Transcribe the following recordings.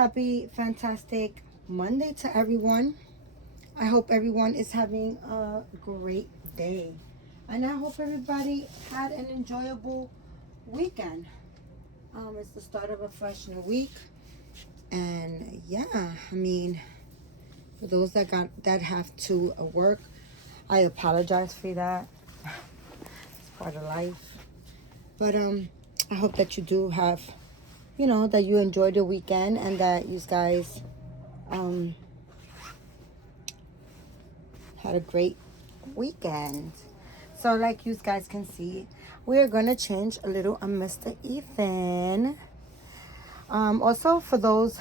Happy, fantastic Monday to everyone. I hope everyone is having a great day. And I hope everybody had an enjoyable weekend. It's the start of a fresh new week. And yeah, I mean, for those that have to work, I apologize for that. It's part of life. But I hope that you do have, that you enjoyed the weekend and that you guys had a great weekend. So like you guys can see, we're gonna change a little on Mr. Ethan. Also for those,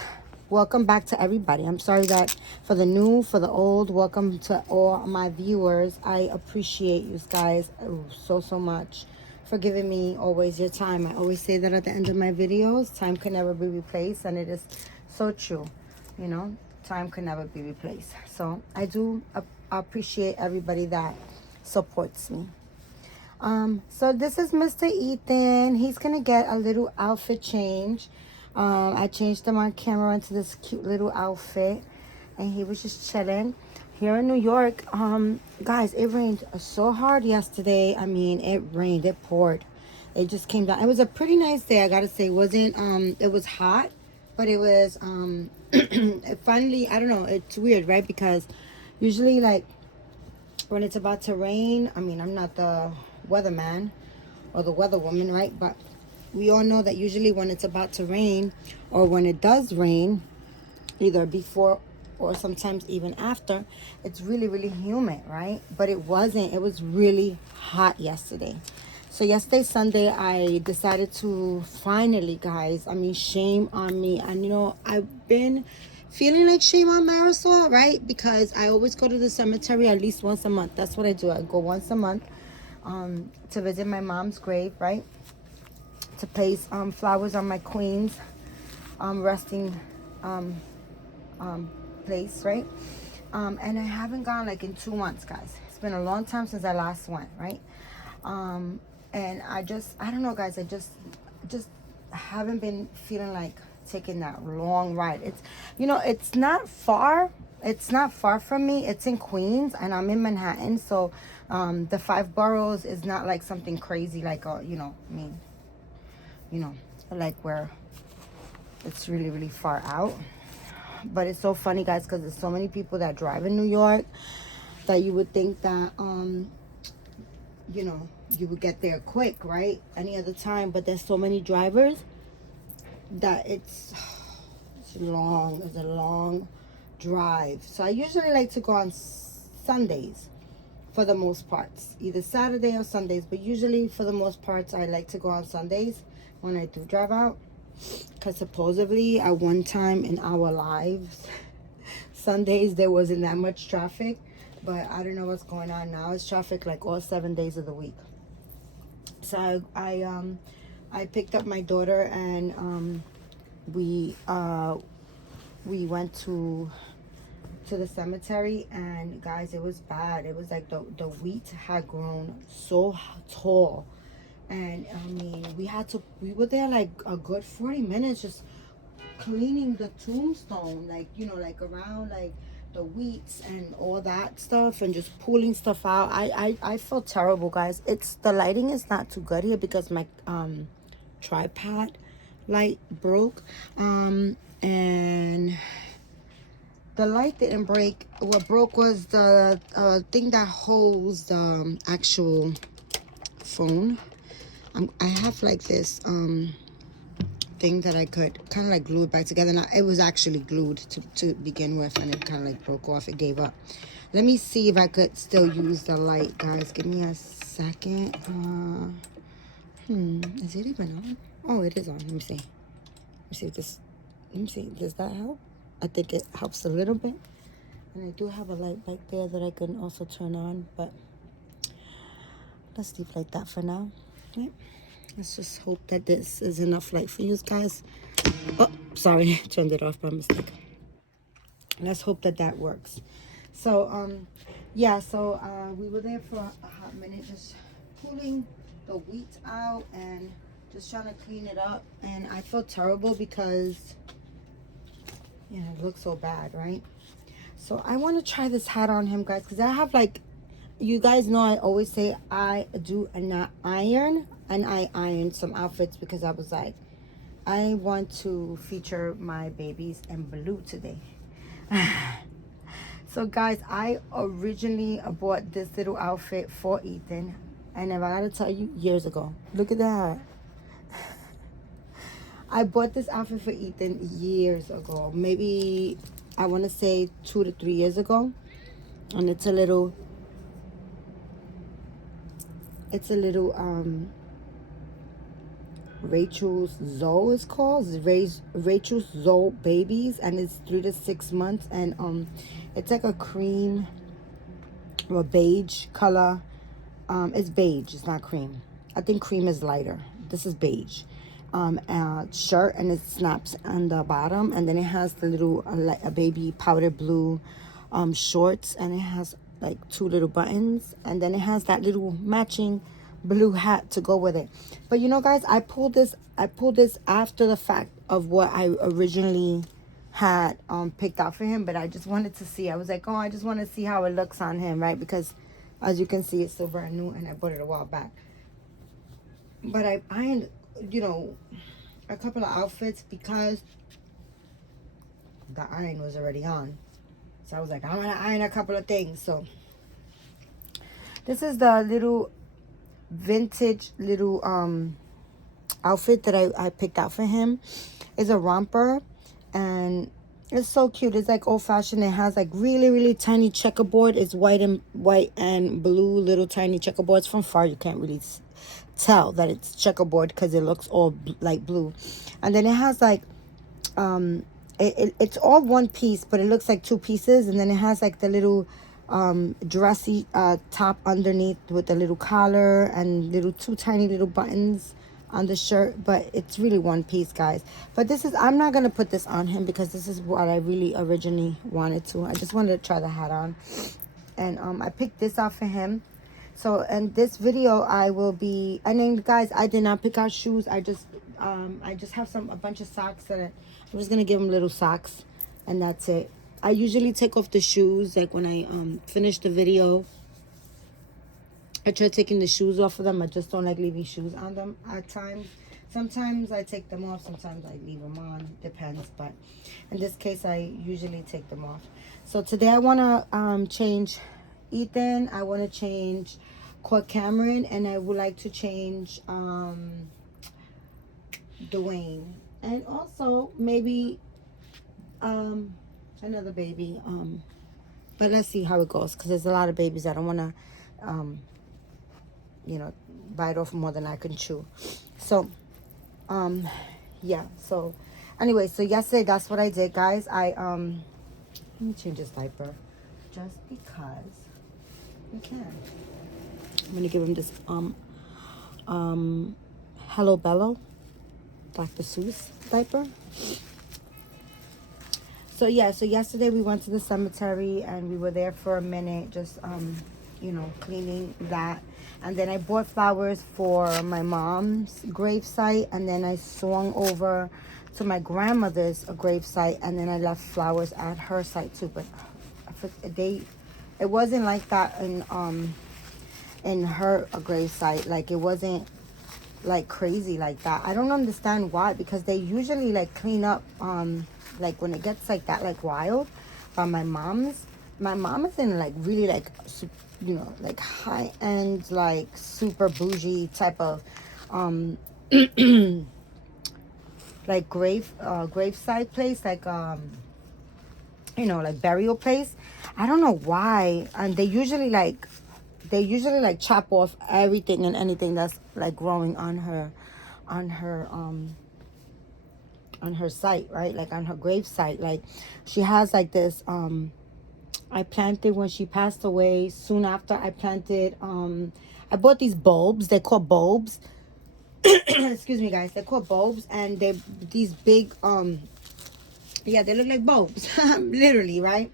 welcome back to everybody. I'm sorry that for the new, for the old, welcome to all my viewers. I appreciate you guys so much for giving me always your time. I always say that at the end of my videos, time can never be replaced, and it is so true. Time can never be replaced. So I do appreciate everybody that supports me. So this is Mr. Ethan. He's gonna get a little outfit change. I changed him on camera into this cute little outfit, and he was just chilling here in New York. Guys, it rained so hard yesterday. I mean, it rained, it poured, it just came down. It was a pretty nice day, I gotta say. It was hot, but it was it finally, I don't know, it's weird, right? Because usually, like, when it's about to rain, I mean, I'm not the weatherman or the weather woman, right? But we all know that usually when it's about to rain, or when it does rain, either before or sometimes even after, it's really humid, right? But it wasn't. It was really hot yesterday. So yesterday, Sunday, I decided to finally, guys, I mean, shame on me. And I've been feeling like shame on Marisol, right? Because I always go to the cemetery at least once a month. That's what I do. I go once a month to visit my mom's grave, right? To place flowers on my queen's resting place, right? And I haven't gone like in 2 months, guys. It's been a long time since I last went, right? And I don't know, guys. I just haven't been feeling like taking that long ride. It's not far. It's not far from me. It's in Queens, and I'm in Manhattan. So the 5 boroughs is not like something crazy, like like where it's really far out. But it's so funny, guys, because there's so many people that drive in New York that you would think that you would get there quick, right? Any other time. But there's so many drivers that it's long. It's a long drive. So I usually like to go on Sundays for the most parts, either Saturday or Sundays. But usually for the most parts, I like to go on Sundays when I do drive out. Because supposedly at one time in our lives, Sundays, there wasn't that much traffic. But I don't know what's going on now. It's traffic like all 7 days of the week. So I picked up my daughter, and we went to the cemetery, and guys, it was bad. It was like the wheat had grown so tall. And I mean, we were there like a good 40 minutes just cleaning the tombstone, like around like the weeds and all that stuff, and just pulling stuff out. I felt terrible, guys. The lighting is not too good here because my tripod light broke, and the light didn't break. What broke was the thing that holds the actual phone. I have like this thing that I could kind of like glue it back together. Now it was actually glued to begin with, and it kind of like broke off. It gave up. Let me see if I could still use the light, guys. Give me a second. Is it even on? Oh, it is on. Let me see. Let me see. Does that help? I think it helps a little bit. And I do have a light back there that I can also turn on, but let's leave like that for now. Yep. Let's just hope that this is enough light for you guys. Oh, sorry, turned it off by mistake. Let's hope that works. So, yeah, so we were there for a hot minute, just pulling the wheat out and just trying to clean it up. And I felt terrible because you know, it looks so bad, right? So I want to try this hat on him, guys, because I have like, you guys know I always say I do not iron, and I ironed some outfits because I was like, I want to feature my babies in blue today. So guys, I originally bought this little outfit for Ethan, and if I gotta tell you, years ago. Look at that. I bought this outfit for Ethan years ago, maybe I want to say 2 to 3 years ago, and it's a little Rachel's Zoe is called. Rachel's Zoe babies, and it's 3 to 6 months, and it's like a cream or beige color. It's beige, it's not cream. I think cream is lighter. This is beige. Shirt, and it snaps on the bottom, and then it has the little like a baby powder blue shorts, and it has like 2 little buttons, and then it has that little matching blue hat to go with it. But you know, guys, I pulled this after the fact of what I originally had picked out for him, but I just wanted to see. I was like, oh, I just want to see how it looks on him, right? Because as you can see, it's still brand new, and I bought it a while back. But I ironed, you know, a couple of outfits because the iron was already on. So I was like, I'm gonna iron a couple of things. So this is the little vintage little outfit that I picked out for him. It's a romper, and it's so cute. It's like old-fashioned. It has like really tiny checkerboard. It's white and blue little tiny checkerboards. From far you can't really tell that it's checkerboard because it looks all like blue. And then it has like it's all one piece, but it looks like 2 pieces, and then it has like the little dressy top underneath with the little collar and little 2 tiny little buttons on the shirt. But it's really one piece, guys. But this is, I'm not gonna put this on him because this is what I really originally wanted to. I just wanted to try the hat on, and I picked this out for him. So in this video I will be, I mean, guys, I did not pick out shoes. I just have a bunch of socks that I'm just gonna give him little socks, and that's it. I usually take off the shoes, like when I finish the video. I try taking the shoes off of them. I just don't like leaving shoes on them at times. Sometimes I take them off, sometimes I leave them on, depends. But in this case, I usually take them off. So today I want to change Ethan. I want to change Court Cameron, and I would like to change Dwayne, and also maybe another baby. But let's see how it goes, because there's a lot of babies. I don't want to you know, bite off more than I can chew. So yeah, so anyway, so yesterday that's what I did, guys. I let me change this diaper just because we can. I'm gonna give him this Hello Bello Dr. Seuss diaper. So yeah, so yesterday we went to the cemetery, and we were there for a minute, just you know, cleaning that. And then I bought flowers for my mom's gravesite, and then I swung over to my grandmother's gravesite, and then I left flowers at her site too. But it wasn't like that in her gravesite. Like, it wasn't like crazy like that. I don't understand why, because they usually like clean up like when it gets like that, like wild. But my mom is in like really like, you know, like high end, like super bougie type of like graveside place, like you know, like burial place. I don't know why. And they usually like chop off everything and anything that's like growing on her site, right? Like on her grave site. Like she has like this I planted when she passed away. Soon after, I planted I bought these bulbs. They're called bulbs. Excuse me, guys. They're called bulbs, and they're these big yeah, they look like bulbs. Literally, right?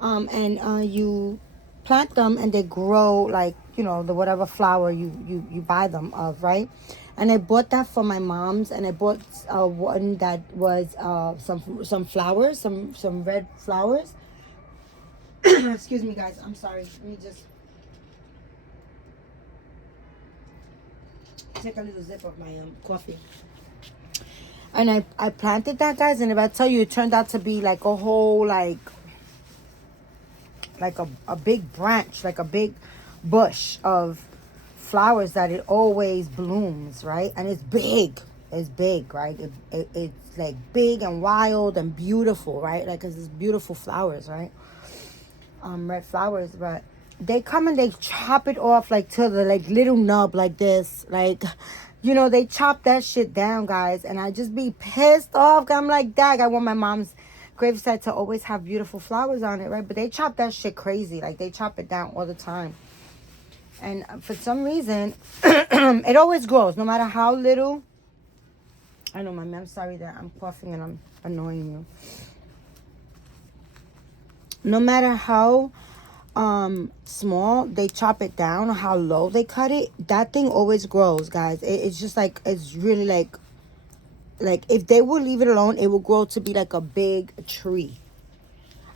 And you plant them, and they grow like, you know, the whatever flower you buy them of, right? And I bought that for my mom's, and I bought one that was some flowers, some red flowers. Excuse me, guys. I'm sorry. Let me just take a little sip of my coffee. And I planted that, guys, and if I tell you, it turned out to be like a whole like a big branch, like a big bush of flowers that it always blooms, right? And it's big. It's big, right? It's like big and wild and beautiful, right? Like, 'cause it's beautiful flowers, right? Red flowers, but they come and they chop it off like to the like little nub like this, like, you know, they chop that shit down, guys, and I just be pissed off. 'Cause I'm like, dang, I want my mom's gravesite to always have beautiful flowers on it, right? But they chop that shit crazy, like they chop it down all the time, and for some reason, it always grows, no matter how little. I know, mommy, I'm sorry that I'm coughing and I'm annoying you. No matter how small they chop it down or how low they cut it, that thing always grows, guys. It's just like, it's really like if they will leave it alone, it will grow to be like a big tree.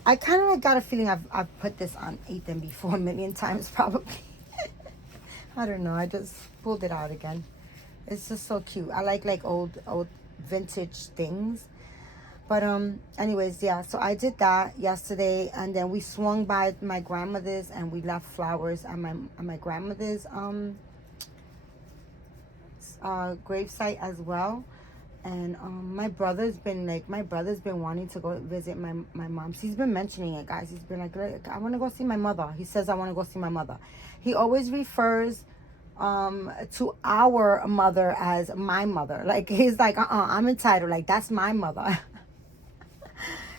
I kind of like got a feeling I've put this on Ethan before a million times probably. I don't know, I just pulled it out again. It's just so cute. I like old vintage things. But anyways, yeah, so I did that yesterday, and then we swung by my grandmother's and we left flowers at my grandmother's gravesite as well. And my brother's been wanting to go visit my mom. He's been mentioning it, guys. He's been like, I want to go see my mother. He says, I want to go see my mother. He always refers to our mother as my mother. Like, he's like, I'm entitled, like that's my mother.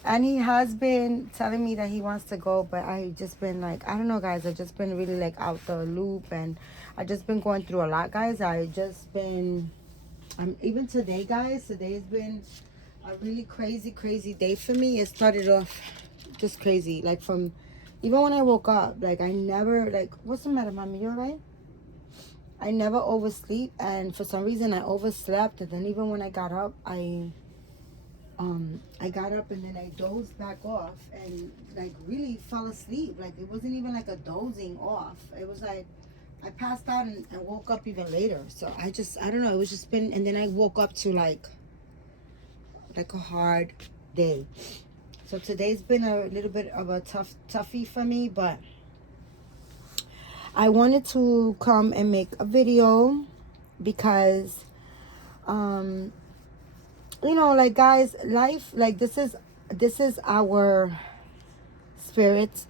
And he has been telling me that he wants to go, but I just been like, I don't know, guys. I just been really like out the loop, and I just been going through a lot, guys. I just been, even today, guys. Today has been a really crazy day for me. It started off just crazy, like from even when I woke up. Like, I never, like, what's the matter, mommy? You alright? I never oversleep, and for some reason I overslept, and then even when I got up, I got up and then I dozed back off and like really fell asleep. Like, it wasn't even like a dozing off. It was like I passed out and woke up even later. So I don't know. It was just been, and then I woke up to like a hard day. So today's been a little bit of a toughie for me, but I wanted to come and make a video because you know, like, guys, life, like, this is our spirit,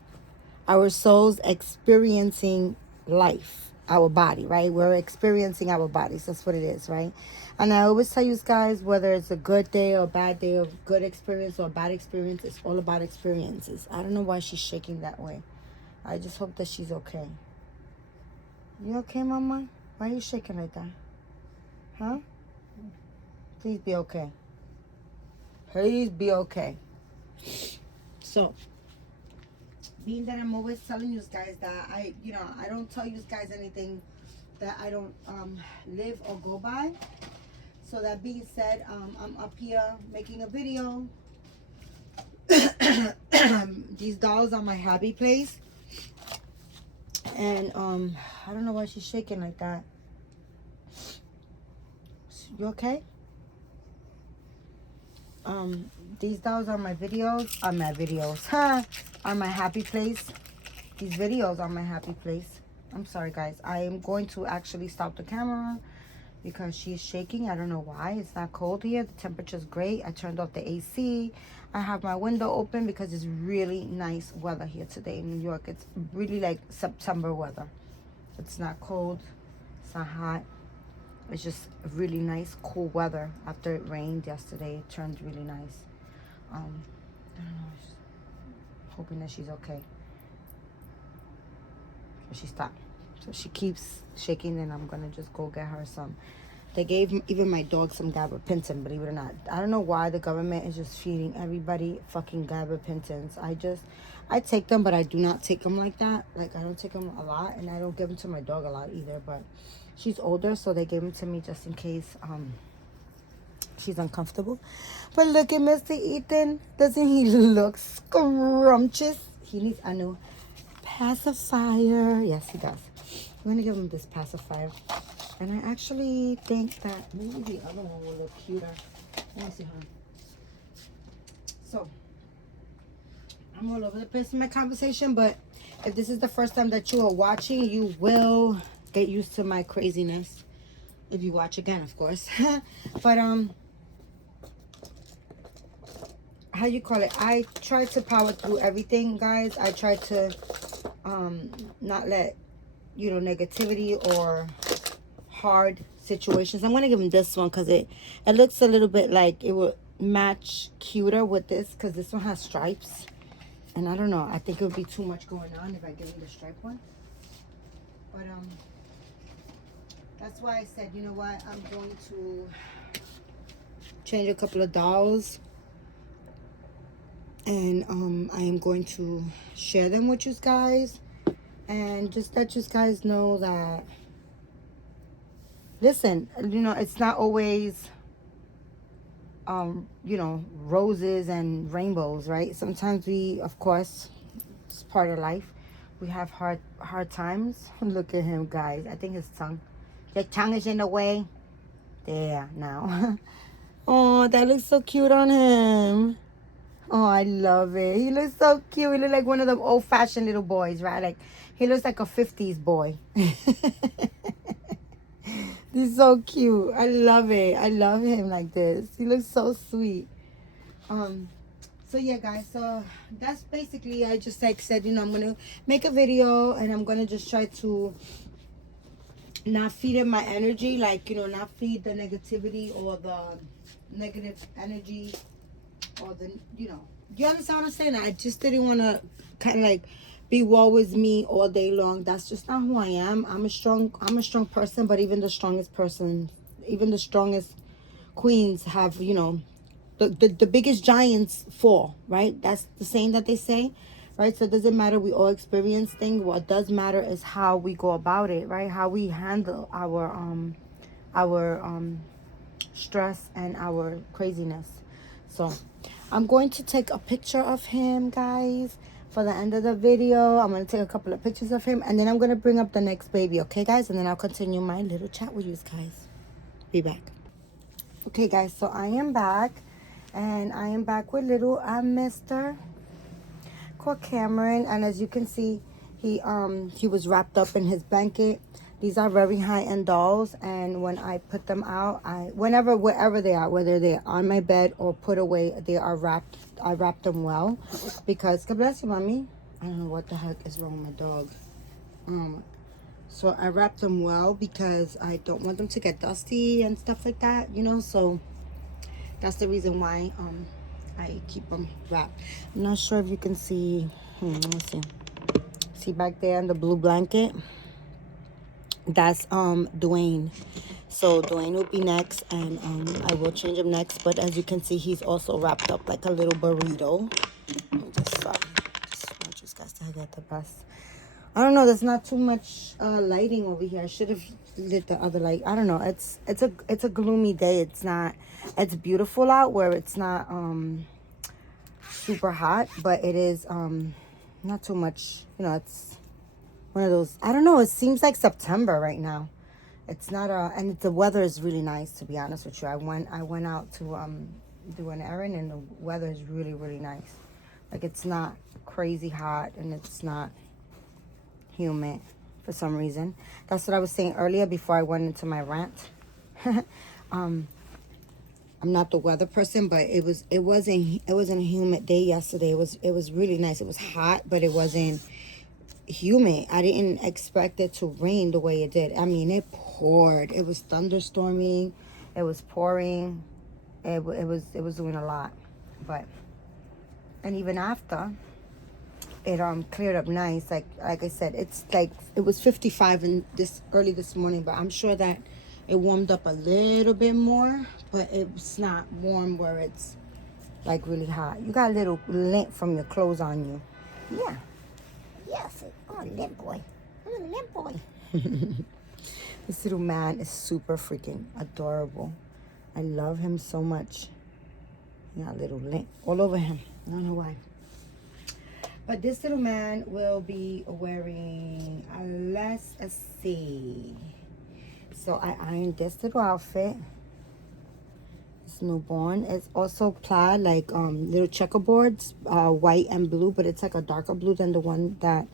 our souls experiencing life, our body, right? We're experiencing our bodies. That's what it is, right? And I always tell you guys, whether it's a good day or a bad day, or good experience or a bad experience, it's all about experiences. I don't know why she's shaking that way. I just hope that she's okay. You okay, mama? Why are you shaking like that? Huh? Please be okay. Please be okay. So, being that I'm always telling you guys that I don't tell you guys anything that I don't live or go by. So that being said, I'm up here making a video. These dolls are my happy place. And I don't know why she's shaking like that. You okay? These dolls are my videos, are my happy place. These videos are my happy place. I'm sorry, guys. I am going to actually stop the camera because she's shaking. I don't know why. It's not cold here. The temperature's great. I turned off the AC. I have my window open because it's really nice weather here today in New York. It's really like September weather. It's not cold. It's not hot. It's just really nice, cool weather. After it rained yesterday, it turned really nice. I don't know. Just hoping that she's okay. So she stopped. So she keeps shaking, and I'm gonna just go get her some They gave even my dog some gabapentin, believe it or not. I don't know why the government is just feeding everybody fucking gabapentins. I take them, but I do not take them like that. Like, I don't take them a lot, and I don't give them to my dog a lot either. But she's older, so they gave them to me just in case she's uncomfortable. But look at Mr. Ethan. Doesn't he look scrumptious? He needs a new pacifier. Yes, he does. I'm going to give him this pacifier. And I actually think that maybe the other one will look cuter. Let me see, huh? So, I'm all over the place in my conversation, but if this is the first time that you are watching, you will get used to my craziness. If you watch again, of course. But, how you call it? I try to power through everything, guys. I try to not let, negativity or hard situations. I'm going to give him this one because it looks a little bit like it would match cuter with this, because this one has stripes. And I don't know. I think it would be too much going on if I give him the stripe one. But that's why I said, you know what? I'm going to change a couple of dolls. And I am going to share them with you guys. And just let you guys know that, listen, it's not always, roses and rainbows, right? Sometimes we, of course, it's part of life. We have hard times. Look at him, guys. I think his tongue is in the way. There, now. Oh, that looks so cute on him. Oh, I love it. He looks so cute. He looks like one of them old-fashioned little boys, right? Like, he looks like a 50s boy. He's so cute. I love it. I love him like this. He looks so sweet. So yeah, guys. So that's basically, I just said, I'm going to make a video, and I'm going to just try to not feed it my energy. Like, not feed the negativity or the negative energy. Or the, you understand what I'm saying? I just didn't want to kind of like be woe is me all day long. That's just not who I am. I'm a strong person, but even the strongest queens have, the biggest giants fall, right? That's the saying that they say, right? So it doesn't matter. We all experience things. What does matter is how we go about it, right? How we handle our stress and our craziness. So I'm going to take a picture of him, guys, for the end of the video. I'm going to take a couple of pictures of him, and then I'm going to bring up the next baby, okay, guys? And then I'll continue my little chat with you guys. Be back. Okay, guys, so I am back, and I am back with little Mr. called Cameron, and as you can see, he was wrapped up in his blanket. These are very high-end dolls, and when I put them out, wherever they are, whether they're on my bed or put away, they are wrapped. I wrap them well because, God bless you, mommy. I don't know what the heck is wrong with my dog. So I wrap them well because I don't want them to get dusty and stuff like that, so that's the reason why I keep them wrapped. I'm not sure if you can see, let me see back there in the blue blanket. That's Dwayne. So Dwayne will be next, and I will change him next. But as you can see, he's also wrapped up like a little burrito. Just want you guys to get the best. I don't know. There's not too much lighting over here. I should have lit the other light. I don't know. It's a gloomy day. It's beautiful out where it's not super hot, but it is not too much. It's one of those, I don't know, it seems like September right now. It's not and the weather is really nice, to be honest with you. I went out to do an errand, and the weather is really, really nice. Like, it's not crazy hot, and it's not humid for some reason. That's what I was saying earlier before I went into my rant. I'm not the weather person, but it wasn't a humid day yesterday. It was really nice. It was hot, but it wasn't humid. I didn't expect it to rain the way it did. I mean, it poured. It was thunderstorming. It was pouring. It was doing a lot. And even after, it cleared up nice. Like I said, it's like it was 55 early this morning, but I'm sure that It warmed up a little bit more, but it's not warm where it's like really hot. You got a little lint from your clothes on you. Yeah. Yes. Oh, lint boy. I'm a lint boy. This little man is super freaking adorable. I love him so much. He got a little lint all over him. I don't know why. But this little man will be wearing, let's see. So I ironed this little outfit. This newborn. It's also plaid, like little checkerboards, white and blue, but it's like a darker blue than the one that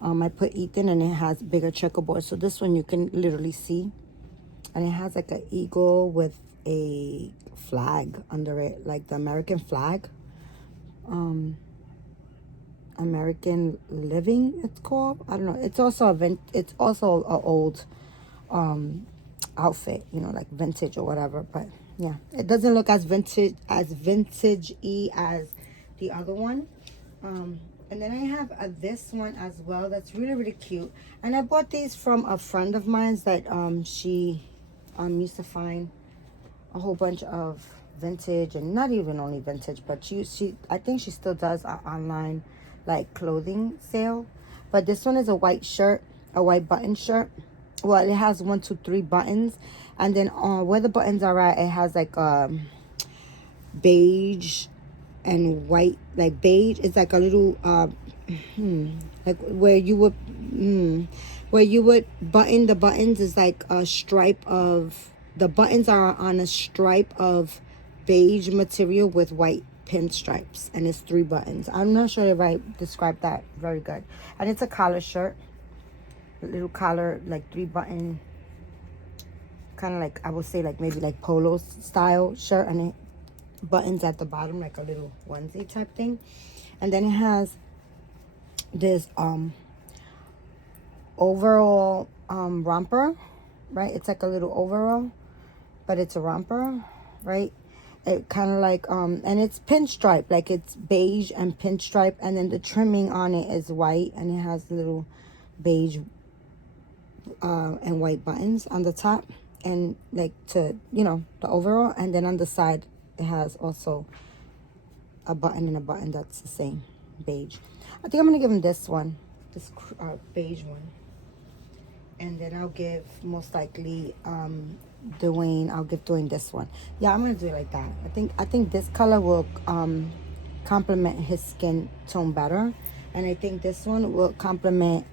I put Ethan, and it has bigger checkerboards. So this one you can literally see. And it has like an eagle with a flag under it, like the American flag. American Living, it's called. I don't know. It's also it's also an old outfit, you know, like vintage or whatever. But yeah, it doesn't look as vintage y as the other one. And then I have this one as well that's really, really cute. And I bought these from a friend of mine's that she used to find a whole bunch of vintage, and not even only vintage, but she I think she still does an online like clothing sale. But this one is a white shirt, a white button shirt. Well, it has 1, 2, 3 buttons, and then where the buttons are at, it has like beige and white, like beige. It's like a little like where you would button the buttons is like a stripe of, the buttons are on a stripe of beige material with white pinstripes, and it's 3 buttons. I'm not sure if I described that very good. And it's a collar shirt, a little collar, like 3 button, kind of like, I would say like maybe like polo style shirt, and it buttons at the bottom like a little onesie type thing. And then it has this overall romper, right? It's like a little overall, but it's a romper, right? It kind of like and it's pinstripe, like it's beige and pinstripe, and then the trimming on it is white, and it has little beige and white buttons on the top, and like to, you know, the overall. And then on the side it has also a button and a button that's the same beige. I think I'm gonna give him this one, this beige one, and then I'll give most likely Dwayne, I'll give Dwayne this one. Yeah, I'm gonna do it like that. I think this color will complement his skin tone better, and I think this one will complement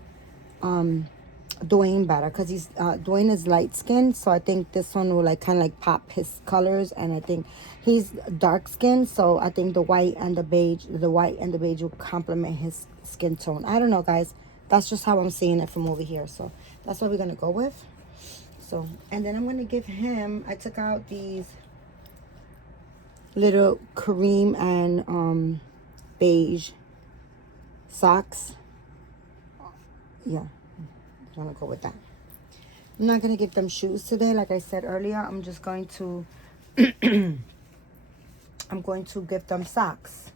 Dwayne better, because he's Dwayne is light skinned, so I think this one will like kind of like pop his colors, and I think he's dark skinned, so I think the white and the beige will complement his skin tone. I don't know, guys, that's just how I'm seeing it from over here, so that's what we're gonna go with. So, and then I'm gonna give him, I took out these little cream and beige socks. Yeah, I'm gonna go with that. I'm not gonna give them shoes today, like I said earlier. I'm just going to I'm going to give them socks,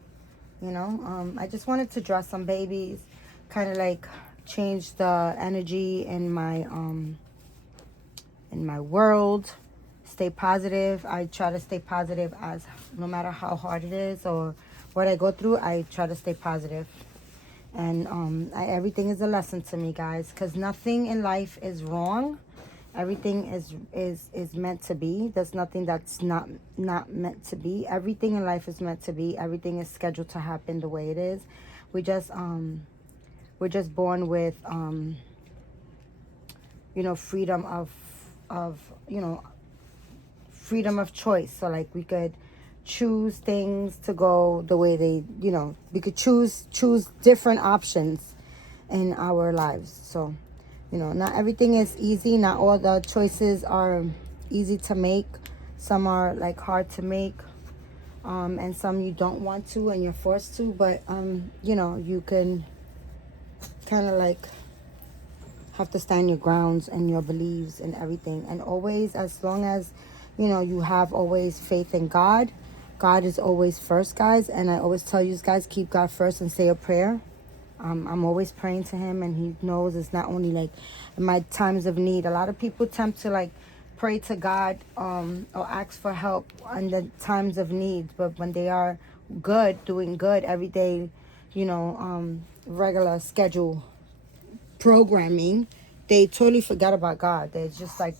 you know. I just wanted to dress some babies, kind of like change the energy in my world, stay positive. I try to stay positive, as no matter how hard it is or what I go through, I try to stay positive. And everything is a lesson to me, guys, because nothing in life is wrong. Everything is meant to be. There's nothing that's not meant to be. Everything in life is meant to be. Everything is scheduled to happen the way it is. We're just born with you know, freedom of you know, freedom of choice. So like we could choose things to go the way they, you know, we could choose different options in our lives. So, you know, not everything is easy. Not all the choices are easy to make. Some are like hard to make, and some you don't want to and you're forced to. But you know, you can kind of like have to stand your grounds and your beliefs and everything. And always, as long as, you know, you have always faith in God. God is always first, guys. And I always tell you guys, keep God first and say a prayer. I'm always praying to him, and he knows it's not only like in my times of need. A lot of people attempt to like pray to God or ask for help in the times of need, but when they are good, doing good every day, you know, regular schedule programming, they totally forget about God. They're just like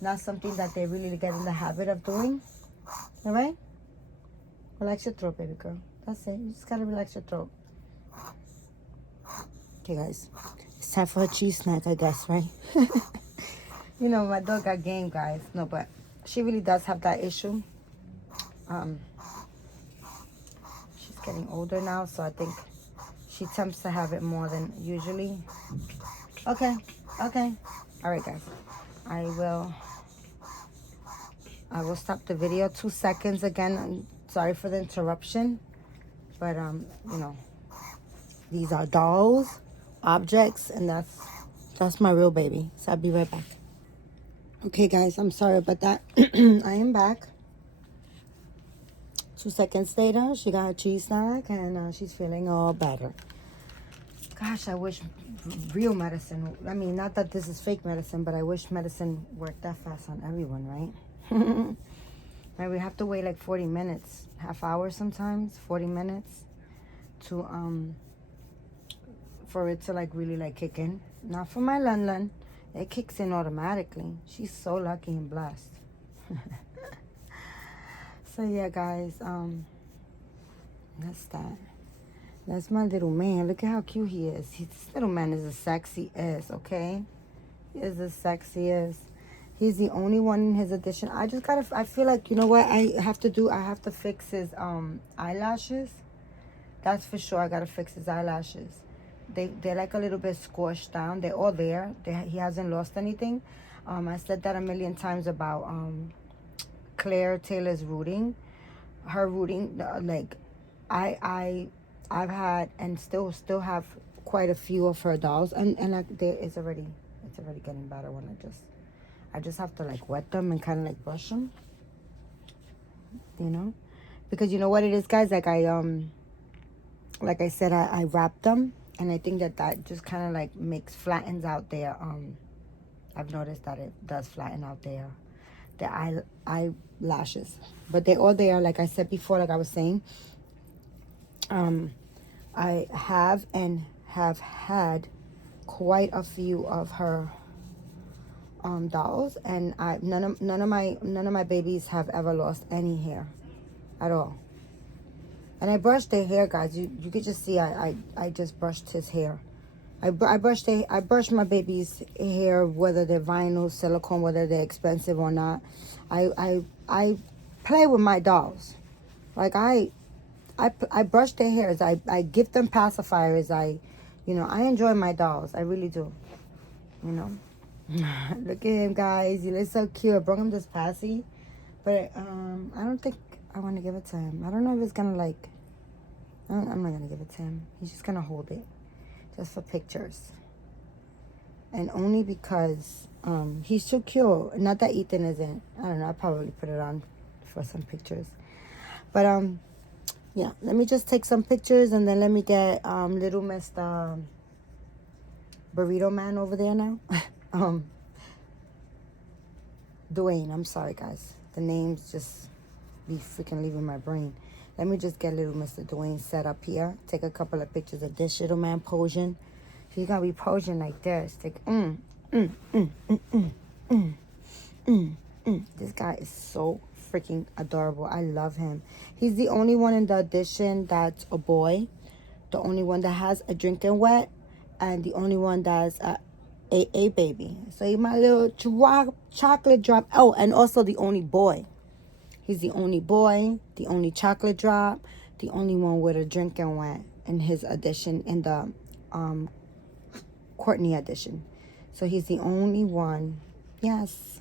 not something that they really get in the habit of doing. All right? Relax your throat, baby girl. That's it. You just gotta relax your throat. Okay, guys. It's time for a cheese snack, I guess, right? You know, my dog got game, guys. No, but she really does have that issue. She's getting older now, so I think she tends to have it more than usually. Okay, okay. All right, guys. I will stop the video. 2 seconds again. I'm sorry for the interruption, but you know, these are dolls, objects, and that's my real baby. So I'll be right back. Okay, guys, I'm sorry about that. I am back. 2 seconds later, she got a cheese snack and she's feeling all better. Gosh, I wish real medicine. I mean, not that this is fake medicine, but I wish medicine worked that fast on everyone, right? Right, we have to wait like 40 minutes, half hour sometimes, 40 minutes to for it to like really like kick in. Not for my Lun Lun. It kicks in automatically. She's so lucky and blessed. So yeah, guys, that's that. That's my little man. Look at how cute he is. This little man is the sexiest, okay? He is the sexiest. He's the only one in his edition. I feel like, you know what I have to fix his eyelashes. That's for sure. I gotta fix his eyelashes. They're like a little bit squashed down. They're all there. He hasn't lost anything. I said that a million times about Claire Taylor's rooting. Her rooting, like I've had and still have quite a few of her dolls, and like it's already getting better when I just have to like wet them and kind of like brush them, you know, because you know what it is, guys. Like I said, I wrap them, and I think that just kind of like flattens out their I've noticed that it does flatten out their eyelashes, but they're all there. Like I said before, like I was saying, I have had quite a few of her dolls, and none of my babies have ever lost any hair at all. And I brushed their hair, guys. You could just see I just brushed his hair. I brushed my baby's hair, whether they're vinyl, silicone, whether they're expensive or not. I play with my dolls. Like I brush their hairs. I give them pacifiers. I enjoy my dolls. I really do. You know. Look at him, guys. He looks so cute. I brought him this passy, but I don't think I want to give it to him. I don't know if it's gonna like. I'm not gonna give it to him. He's just gonna hold it, just for pictures, and only because he's too cute. Not that Ethan isn't. I don't know. I'll probably put it on for some pictures, but yeah. Let me just take some pictures, and then let me get little Mr. Burrito Man over there now. Dwayne, I'm sorry, guys. The names just be freaking leaving my brain. Let me just get little Mr. Dwayne set up here. Take a couple of pictures of this little man posing. He's gonna be posing like this. Like, This guy is so freaking adorable. I love him. He's the only one in the edition that's a boy. The only one that has a drinking wet. And the only one that's a baby. So he's my little chocolate drop. Oh, and also the only boy. He's the only boy, the only chocolate drop, the only one with a drinking wet in his edition, in the Courtney edition. So he's the only one. Yes.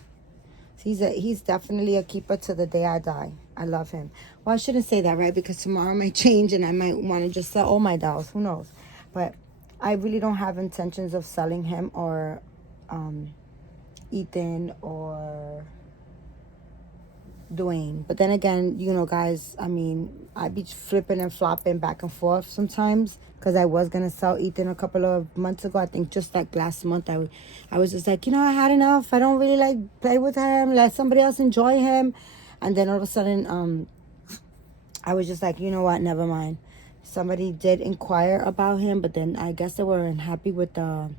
He's definitely a keeper to the day I die. I love him. Well, I shouldn't say that, right? Because tomorrow might change and I might want to just sell all my dolls. Who knows? But I really don't have intentions of selling him or Ethan or Dwayne. But then again, you know, guys, I mean, I'd be flipping and flopping back and forth sometimes because I was going to sell Ethan a couple of months ago. I think just like last month, I was just like, I had enough. I don't really like play with him. Let somebody else enjoy him. And then all of a sudden, I was just like, you know what? Never mind. Somebody did inquire about him, but then I guess they weren't happy with the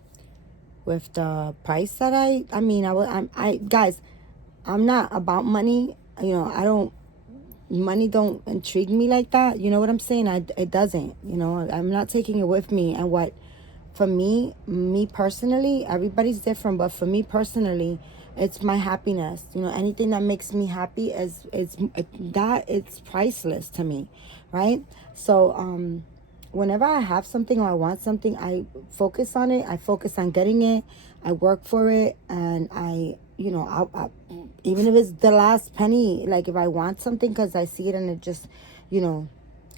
price that I guys, I'm not about money. Money don't intrigue me like that. You know what I'm saying? It doesn't. I'm not taking it with me. And what, for me personally, everybody's different, but for me personally, it's my happiness. Anything that makes me happy it's priceless to me, right? So whenever I have something or I want something, I focus on it. I focus on getting it. I work for it, and I even if it's the last penny, like if I want something because I see it and it just,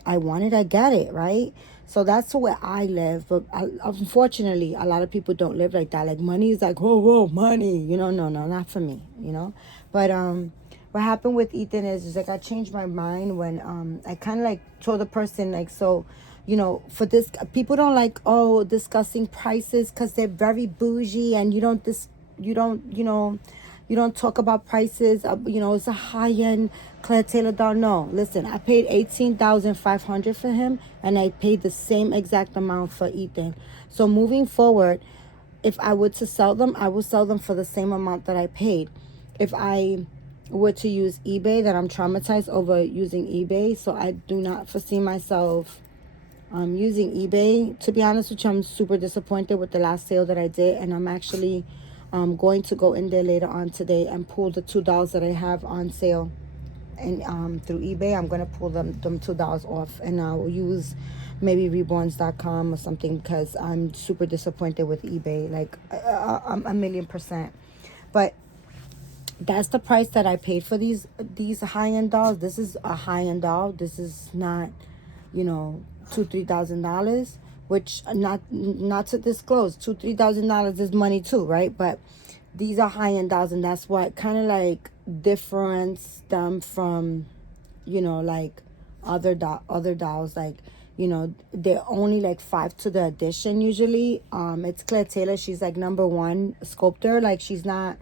I want it, I get it, right? So that's the way I live. But unfortunately, a lot of people don't live like that. Like money is like, whoa, money. No, not for me, But what happened with Ethan is like I changed my mind when I kind of like told the person like, so, for this, people don't like, discussing prices because they're very bougie, and you don't talk about prices. It's a high-end Claire Taylor doll. No, listen, I paid $18,500 for him, and I paid the same exact amount for Ethan. So moving forward, if I were to sell them, I will sell them for the same amount that I paid. If I were to use eBay, then I'm traumatized over using eBay, so I do not foresee myself using eBay. To be honest with you, I'm super disappointed with the last sale that I did, and I'm actually going to go in there later on today and pull the $2 that I have on sale, and through eBay I'm gonna pull them $2 off, and I'll use maybe reborns.com or something, because I'm super disappointed with eBay, like I'm 1,000,000%. But that's the price that I paid for these high-end dolls. This is a high-end doll. This is not, $2,000-3,000, which not to disclose, $2,000-3,000 is money too, right? But these are high-end dolls, and that's what kind of like difference them from, like other dolls. Like, they're only like 5 to the addition usually. It's Claire Taylor. She's like #1 sculptor. Like, it's not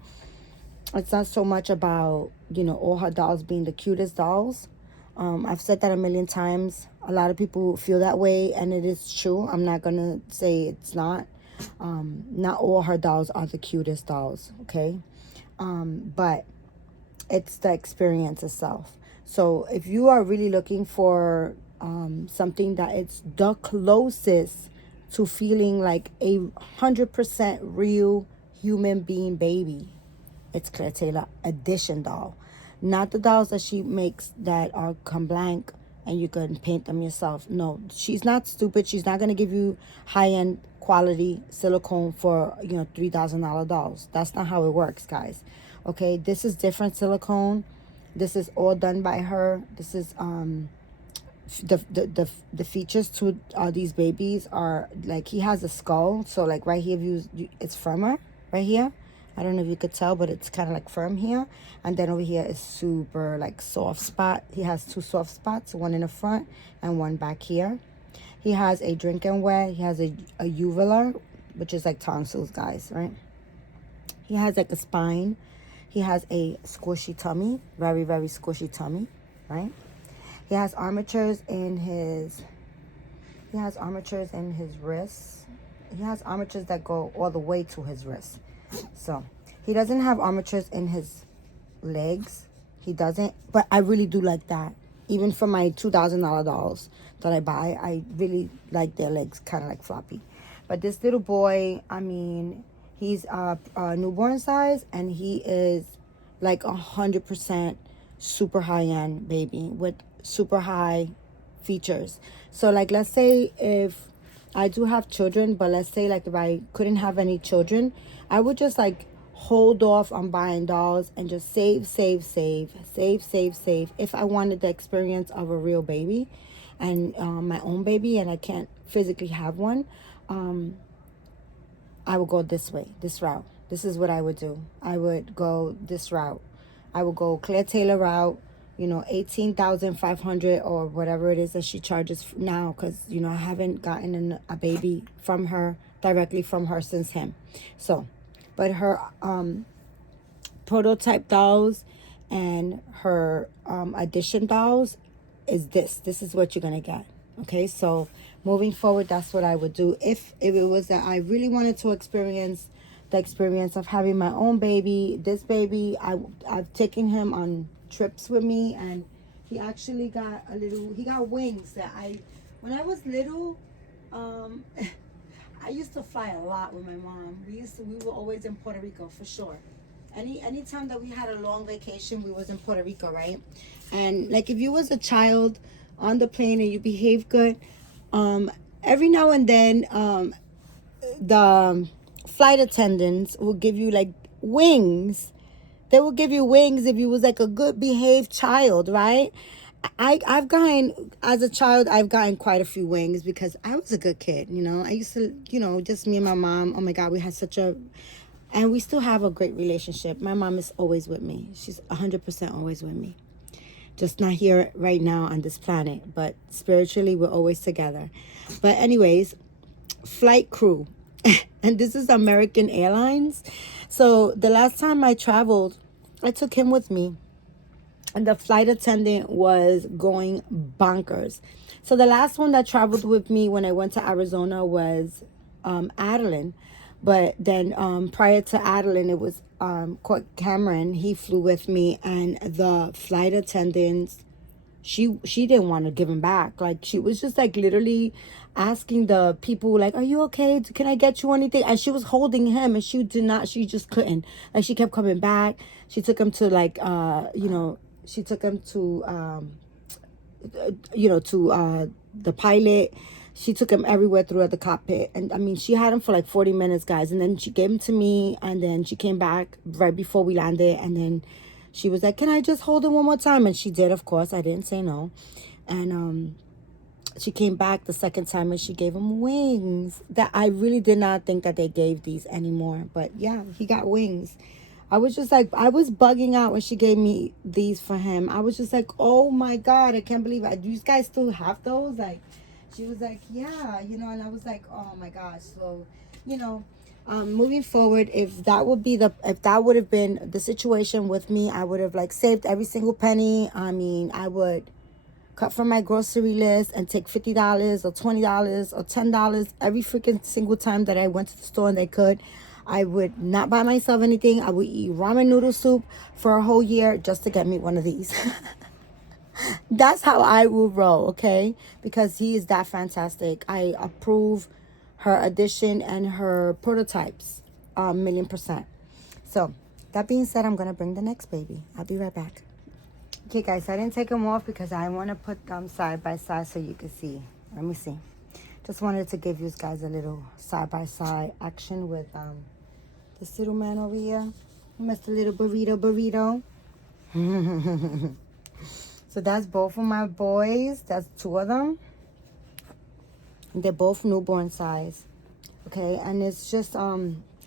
so much about, all her dolls being the cutest dolls. I've said that a million times. A lot of people feel that way, and it is true. I'm not going to say it's not. Not all her dolls are the cutest dolls, okay? But it's the experience itself. So if you are really looking for something that it's the closest to feeling like 100% real human being baby, it's Claire Taylor Edition doll. Not the dolls that she makes that are come blank and you can paint them yourself. No, she's not stupid. She's not going to give you high-end quality silicone for, $3,000 dolls. That's not how it works, guys. Okay, this is different silicone. This is all done by her. This is the features to these babies are like, he has a skull. So like right here, it's firmer right here. I don't know if you could tell, but it's kind of like firm here. And then over here is super like soft spot. He has 2 soft spots, one in the front and one back here. He has a drinking wet. He has a uvula, which is like tonsils, guys, right? He has like a spine. He has a squishy tummy, very, very squishy tummy, right? He has armatures in his wrists. He has armatures that go all the way to his wrists. So he doesn't have armatures in his legs. He doesn't, but I really do like that. Even for my $2,000 dolls that I buy, I really like their legs kind of like floppy. But this little boy, I mean, he's a newborn size, and he is like 100% super high-end baby with super high features. So like, let's say if I do have children, but let's say like if I couldn't have any children, I would just like hold off on buying dolls and just save if I wanted the experience of a real baby and my own baby, and I can't physically have one. I would go this route. This is what I would do. I would go this route. I would go Claire Taylor route, you know, 18,500 or whatever it is that she charges now, because, you know, I haven't gotten a baby from her, directly from her, since him. So, but her prototype dolls and her addition dolls is this is what you're gonna get. Okay, so moving forward, that's what I would do if it was that I really wanted to experience the experience of having my own baby. This baby, I've taken him on trips with me, and he actually got he got wings that when I was little, I used to fly a lot with my mom. We were always in Puerto Rico for sure. Anytime that we had a long vacation, we was in Puerto Rico, right? And like, if you was a child on the plane and you behaved good, every now and then the flight attendants will give you like wings. They will give you wings if you was like a good behaved child, right? I've gotten, as a child, I've gotten quite a few wings because I was a good kid, you know. I used to, you know, just me and my mom. Oh my God, we had and we still have a great relationship. My mom is always with me. She's 100% always with me. Just not here right now on this planet, but spiritually we're always together. But anyways, flight crew. And this is American Airlines. So the last time I traveled, I took him with me. And the flight attendant was going bonkers. So the last one that traveled with me when I went to Arizona was Adeline. But then prior to Adeline, it was Cameron. He flew with me, and the flight attendants, she didn't want to give him back. Like, she was just like literally asking the people, like, are you okay? Can I get you anything? And she was holding him, and she just couldn't. Like, she kept coming back. She took him to like she took him to the pilot. She took him everywhere throughout the cockpit. And I mean, she had him for like 40 minutes, guys. And then she gave him to me, and then she came back right before we landed, and then she was like, can I just hold him one more time? And she did, of course. I didn't say no. And she came back the second time, and she gave him wings that I really did not think that they gave these anymore. But yeah, he got wings. I was just like, I was bugging out when she gave me these for him. I was just like, oh my God, I can't believe it. Do you guys still have those? Like, she was like, yeah, you know, and I was like, oh my gosh. So, you know, moving forward, if that would have been the situation with me, I would have like saved every single penny. I mean, I would cut from my grocery list and take $50 or $20 or $10 every freaking single time that I went to the store and they could. I would not buy myself anything. I would eat ramen noodle soup for a whole year just to get me one of these. That's how I will roll, okay? Because he is that fantastic. I approve her addition and her prototypes, 1,000,000%. So, that being said, I'm going to bring the next baby. I'll be right back. Okay, guys, I didn't take them off because I want to put them side by side so you can see. Let me see. Just wanted to give you guys a little side-by-side action with this little man over here. Mr. Little Burrito. So that's both of my boys. That's two of them. They're both newborn size. Okay, and it's just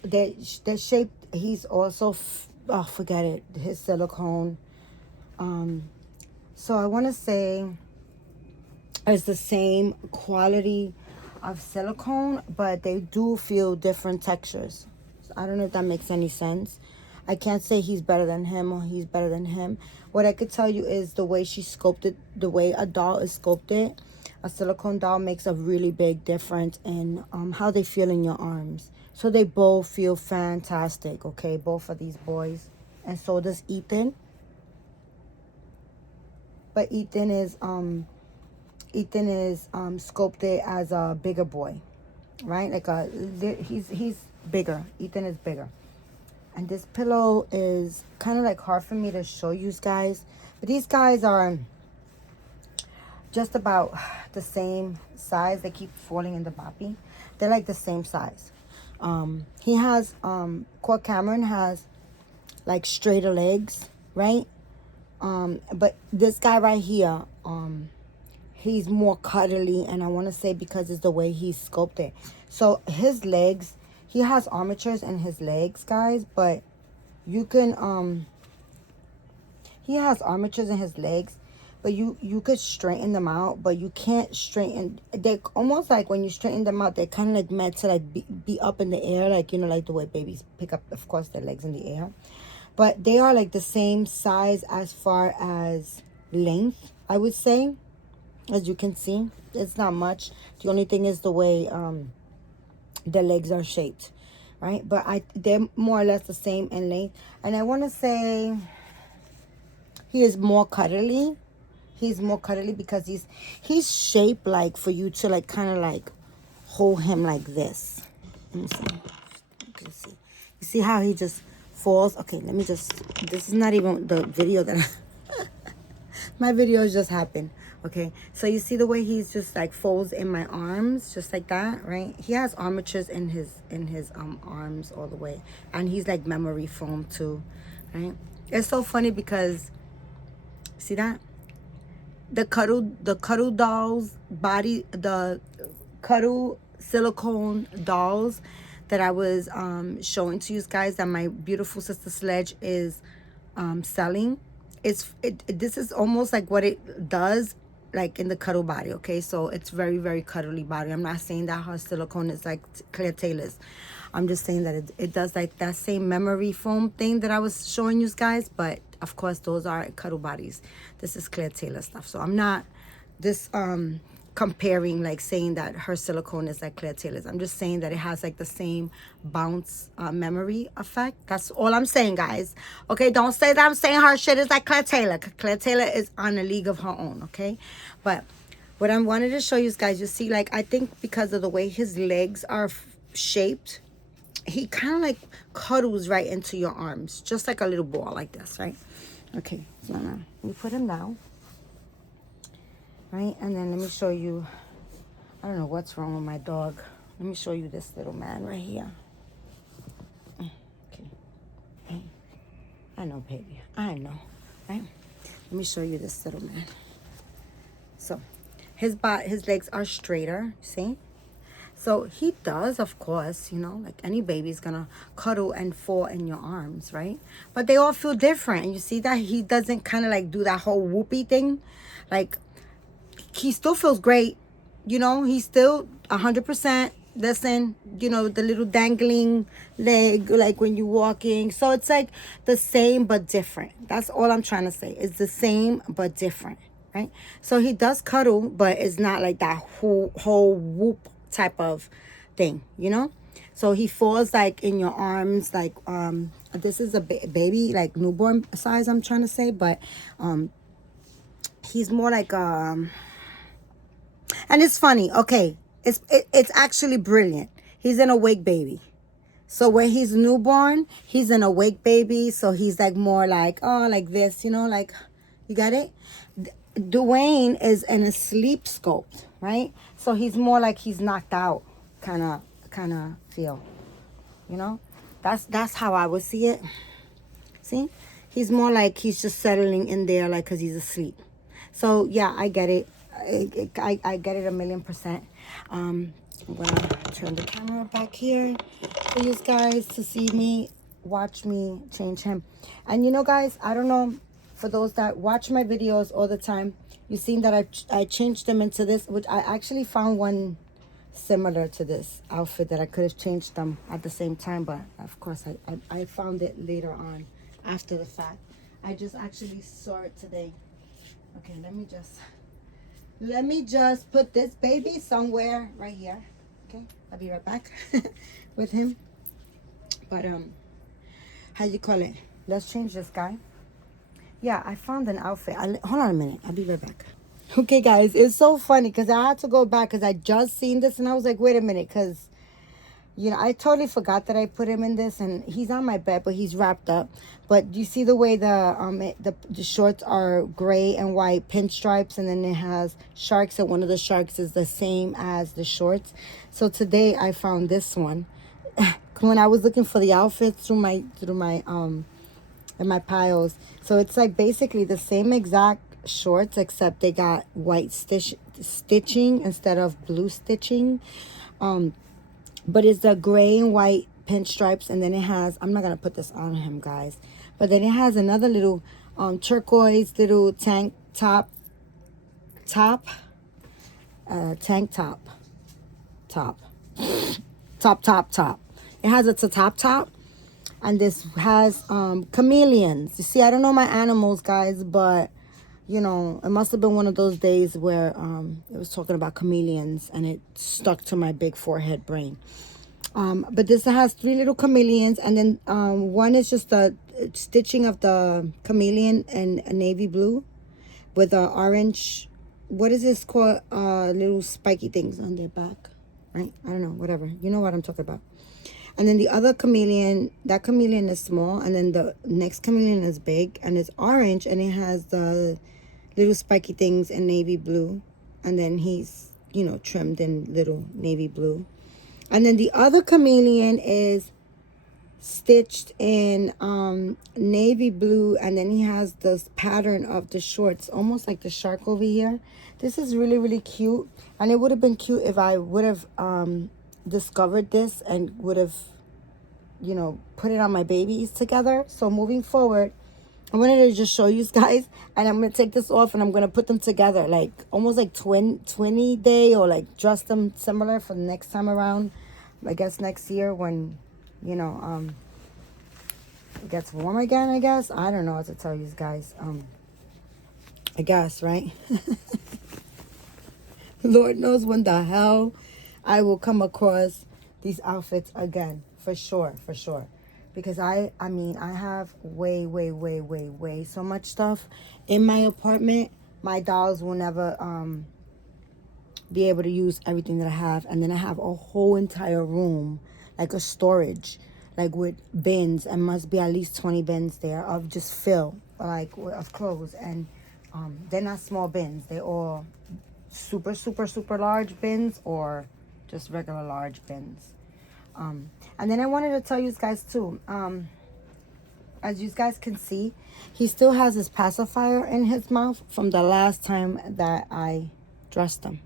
they're shaped. He's also forget it. His silicone. So I want to say it's the same quality of silicone, but they do feel different textures. So I don't know if that makes any sense. I can't say he's better than him or he's better than him. What I could tell you is the way she sculpted, the way a doll is sculpted, a silicone doll makes a really big difference in how they feel in your arms. So they both feel fantastic, okay? Both of these boys. And so does Ethan. But Ethan is sculpted as a bigger boy, right? Like he's bigger. Ethan is bigger. And this pillow is kind of like hard for me to show you guys. But these guys are just about the same size. They keep falling in the boppy. They're like the same size. He has, Court Cameron has like straighter legs, right? But this guy right here, he's more cuddly. And I want to say because it's the way he's sculpted. So his legs, he has armatures in his legs, guys, but you can, he has armatures in his legs, but you could straighten them out, but you can't straighten. They're almost like when you straighten them out, they're kind of like meant to like be up in the air, like, you know, like the way babies pick up, of course, their legs in the air. But they are like the same size as far as length, I would say. As you can see, it's not much. The only thing is the way the legs are shaped, right? But they're more or less the same in length. And I want to say he is more cuddly. He's more cuddly because he's shaped like for you to like kind of like hold him like this. Let me see. You can see. You see how he just falls? Okay, let me just. This is not even the video that my videos just happened. Okay, so you see the way he's just like folds in my arms, just like that, right? He has armatures in his arms all the way, and he's like memory foam too, right? It's so funny because see that the cuddle dolls body, the cuddle silicone dolls that I was showing to you guys that my beautiful sister Sledge is selling. This is almost like what it does like in the cuddle body. Okay, so it's very, very cuddly body. I'm not saying that her silicone is like Claire Taylor's. I'm just saying that it does like that same memory foam thing that I was showing you guys, but of course those are cuddle bodies. This is Claire Taylor stuff, so I'm not this comparing, like saying that her silicone is like Claire Taylor's. I'm just saying that it has like the same bounce memory effect. That's all I'm saying, guys. Okay, don't say that I'm saying her shit is like Claire Taylor. Claire Taylor is on a league of her own, okay? But what I wanted to show you guys, you see, like, I think because of the way his legs are shaped, he kind of like cuddles right into your arms, just like a little ball like this, right? Okay, so now we put him down. Right, and then let me show you, I don't know what's wrong with my dog. Let me show you this little man right here. Okay. Hey. I know, baby. I know, right? Let me show you this little man. So, his legs are straighter, see? So, he does, of course, you know, like any baby's gonna cuddle and fall in your arms, right? But they all feel different. And you see that he doesn't kind of like do that whole whoopee thing. Like, he still feels great, you know, he's still 100%. Listen, you know, the little dangling leg, like when you're walking. So it's like the same but different. That's all I'm trying to say. It's the same but different, right? So he does cuddle, but it's not like that whole whoop type of thing, you know? So he falls like in your arms, like this is a baby, like newborn size, I'm trying to say, but he's more like and it's funny, okay, it's actually brilliant. He's an awake baby. So when he's newborn, he's an awake baby. So he's like more like, oh, like this, you know, like, you got it? Dwayne is in a sleep sculpt, right? So he's more like he's knocked out kind of feel, you know? That's how I would see it. See? He's more like he's just settling in there, like, because he's asleep. So, yeah, I get it. I get it 1,000,000%. I'm going to turn the camera back here for you guys to see me, watch me change him. And, you know, guys, I don't know, for those that watch my videos all the time, you've seen that I changed them into this, which I actually found one similar to this outfit that I could have changed them at the same time. But, of course, I found it later on, after the fact. I just actually saw it today. Okay, let me just put this baby somewhere right here. Okay, I'll be right back with him. But how you call it? Let's change this guy. Yeah, I found an outfit. Hold on a minute. I'll be right back. Okay, guys, it's so funny because I had to go back because I just seen this and I was like, wait a minute, because you know, I totally forgot that I put him in this, and he's on my bed, but he's wrapped up. But you see the way the shorts are gray and white pinstripes, and then it has sharks, and one of the sharks is the same as the shorts. So today I found this one. When I was looking for the outfits through my in my piles, so it's like basically the same exact shorts, except they got white stitching instead of blue stitching. But it's the gray and white pinstripes, and then it has, I'm not going to put this on him, guys, but then it has another little turquoise little tank top, tank top, top, top. It has a top. And this has chameleons. You see, I don't know my animals, guys, but you know, it must have been one of those days where it was talking about chameleons and it stuck to my big forehead brain. But this has 3 little chameleons, and then one is just a stitching of the chameleon in a navy blue with a orange, what is this called, little spiky things on their back, right? I don't know, whatever, you know what I'm talking about. And then the other chameleon, that chameleon is small, and then the next chameleon is big and it's orange, and it has the little spiky things in navy blue, and then he's, you know, trimmed in little navy blue. And then the other chameleon is stitched in navy blue, and then he has this pattern of the shorts, almost like the shark over here. This is really, really cute, and it would have been cute if I would have discovered this and would have, you know, put it on my babies together. So moving forward, I wanted to just show you guys, and I'm going to take this off and I'm going to put them together, like almost like twinny day, or like dress them similar for the next time around. I guess next year when, you know, it gets warm again, I guess. I don't know what to tell you guys. I guess, right? Lord knows when the hell I will come across these outfits again. For sure. Because I mean, I have way so much stuff in my apartment. My dolls will never be able to use everything that I have. And then I have a whole entire room, like a storage, like with bins, and must be at least 20 bins there of just fill, like of clothes. And they're not small bins. They're all super large bins, or just regular large bins. And then I wanted to tell you guys too, as you guys can see, he still has his pacifier in his mouth from the last time that I dressed him.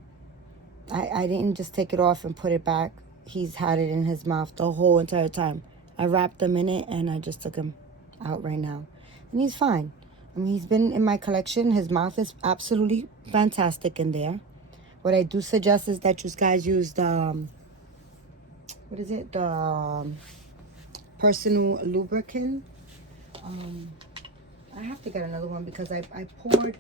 I didn't just take it off and put it back. He's had it in his mouth the whole entire time. I wrapped him in it and I just took him out right now. And he's fine. I mean, he's been in my collection. His mouth is absolutely fantastic in there. What I do suggest is that you guys use the, what is it? The personal lubricant. I have to get another one because I poured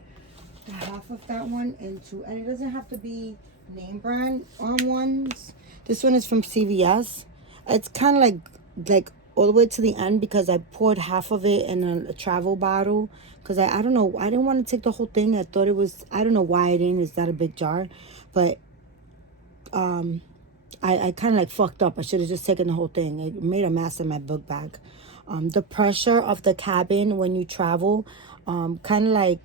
the half of that one into, and it doesn't have to be name brand ones. This one is from CVS. It's kind of like all the way to the end because I poured half of it in a travel bottle because I don't know, I didn't want to take the whole thing. I thought it was, I don't know why I didn't. It's not a big jar, but I kind of like fucked up. I should have just taken the whole thing. It made a mess in my book bag. The pressure of the cabin when you travel kind of like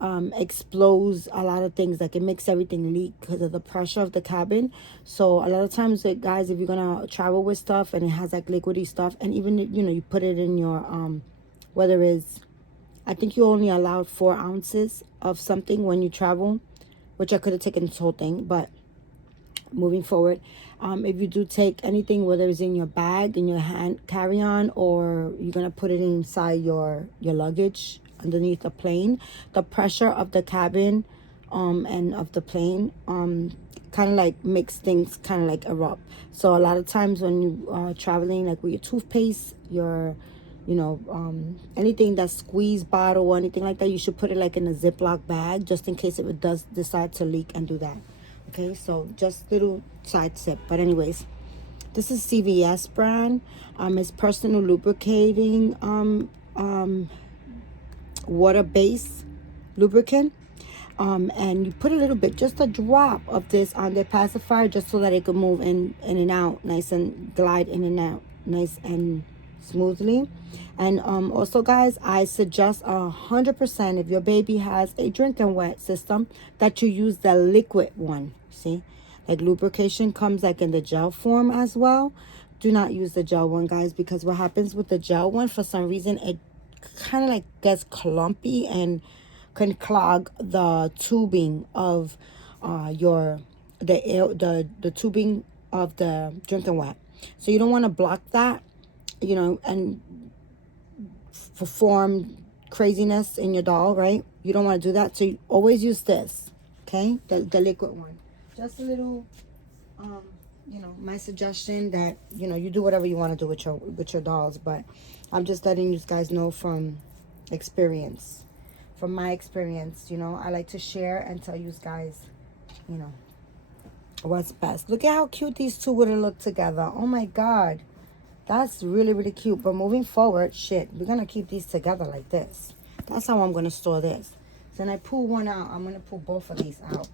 explodes a lot of things. Like it makes everything leak because of the pressure of the cabin. So a lot of times, like, guys, if you're gonna travel with stuff and it has like liquidy stuff, and even, you know, you put it in your whether it's, I think you only allowed 4 ounces of something when you travel, which I could have taken this whole thing. But moving forward, if you do take anything, whether it's in your bag, in your hand carry-on, or you're gonna put it inside your luggage underneath the plane, the pressure of the cabin and of the plane kind of like makes things kind of like erupt. So a lot of times when you are traveling, like with your toothpaste, your, you know, anything that's squeeze bottle or anything like that, you should put it like in a Ziploc bag just in case if it does decide to leak and do that. Okay, so just little side tip. But anyways, this is CVS brand. It's personal lubricating water-based lubricant. And you put a little bit, just a drop of this on their pacifier, just so that it can move in and out, nice and glide in and out, nice and smoothly. And also, guys, I suggest 100% if your baby has a drinking wet system that you use the liquid one. See, like lubrication comes like in the gel form as well. Do not use the gel one, guys, because what happens with the gel one, for some reason, it kind of like gets clumpy and can clog the tubing of the tubing of the drinking wet. So you don't want to block that, you know, and form craziness in your doll, right? You don't want to do that. So you always use this, okay? The liquid one. Just a little, my suggestion that, you do whatever you want to do with your dolls. But I'm just letting you guys know from experience. From my experience, I like to share and tell you guys, what's best. Look at how cute these two would have looked together. Oh my God. That's really, really cute. But moving forward, we're going to keep these together like this. That's how I'm going to store this. So when I pull one out, I'm going to pull both of these out.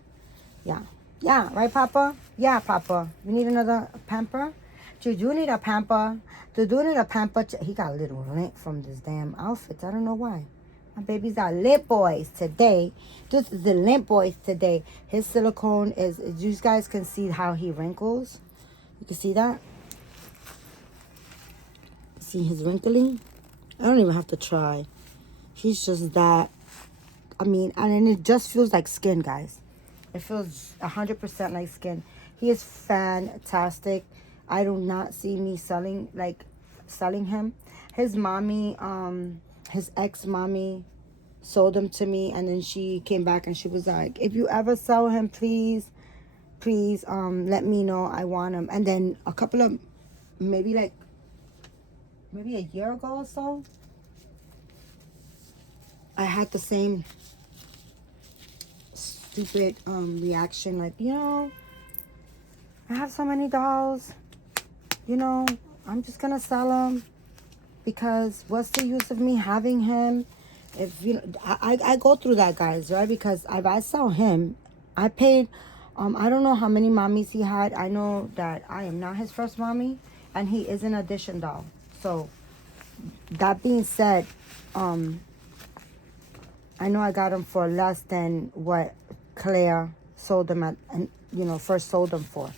Yeah. Yeah, right, Papa? Yeah, Papa. You need another pamper? You do need a pamper. You do need a pamper. He got a little lint from this damn outfit. I don't know why. My babies are lint boys today. This is the lint boys today. His silicone is, you guys can see how he wrinkles. You can see that? See his wrinkling? I don't even have to try. He's just that. And it just feels like skin, guys. It feels 100% like skin. He is fantastic. I do not see me selling him. His mommy, his ex-mommy sold him to me, and then she came back and she was like, if you ever sell him, please, let me know. I want him. And then a couple of, maybe a year ago or so, I had the same stupid reaction, like, I have so many dolls, I'm just gonna sell them, because what's the use of me having him? If I go through that, guys, right? Because if I sell him, I paid I don't know how many mommies he had. I know that I am not his first mommy, and he is an addition doll. So that being said, I know I got him for less than what Claire sold him at, and first sold him for.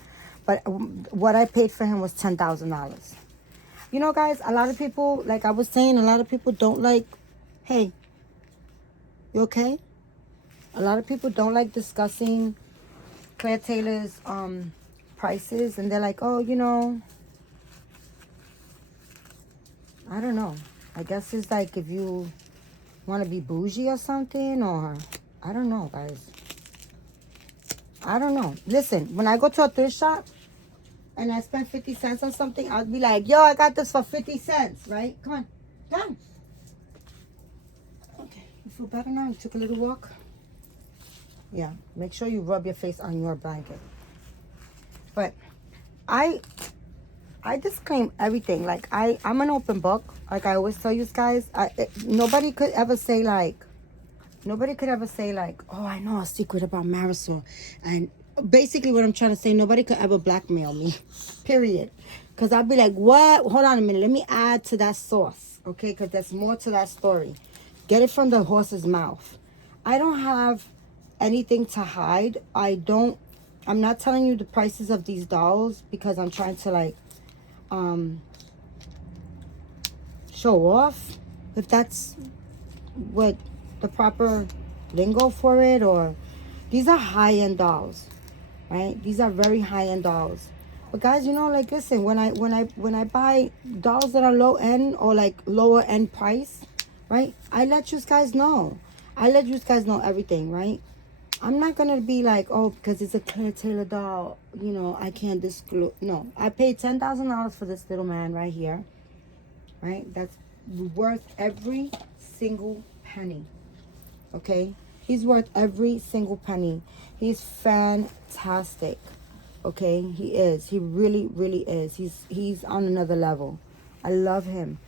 But what I paid for him was $10,000. Guys, a lot of people, like I was saying, a lot of people don't like, hey, you okay? A lot of people don't like discussing Claire Taylor's prices, and they're like, oh, I don't know. I guess it's like if you want to be bougie or something, or I don't know, guys. I don't know. Listen, when I go to a thrift shop and I spend 50 cents on something, I'll be like, yo, I got this for 50 cents, right? Come on. Done. Okay. You feel better now? You took a little walk? Yeah. Make sure you rub your face on your blanket. But I disclaim everything. Like, I'm an open book. Like I always tell you guys. Nobody could ever say like, oh, I know a secret about Marisol. And basically what I'm trying to say, nobody could ever blackmail me. Period. Because I'll be like, what? Hold on a minute. Let me add to that sauce. Okay? Because there's more to that story. Get it from the horse's mouth. I don't have anything to hide. I'm not telling you the prices of these dolls because I'm trying to like show off, if that's what the proper lingo for it. Or these are high-end dolls, right? These are very high-end dolls. But guys, like, listen, when I buy dolls that are low end or like lower end price, right, I let you guys know. I let you guys know everything, right? I'm not gonna be like, oh, because it's a Claire Taylor doll, I can't disclose. No, I paid $10,000 for this little man right here, right? That's worth every single penny. Okay, he's worth every single penny. He's fantastic. Okay, he is. He really, really is. He's on another level. I love him.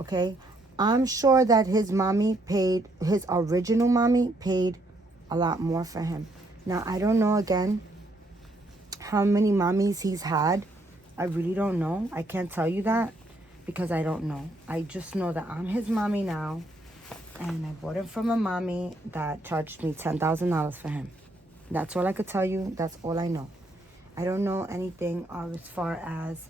Okay, I'm sure that his original mommy paid a lot more for him. Now, I don't know, again, how many mommies he's had. I really don't know. I can't tell you that because I don't know. I just know that I'm his mommy now, and I bought him from a mommy that charged me $10,000 for him. That's all I could tell you. That's all I know. I don't know anything as far as,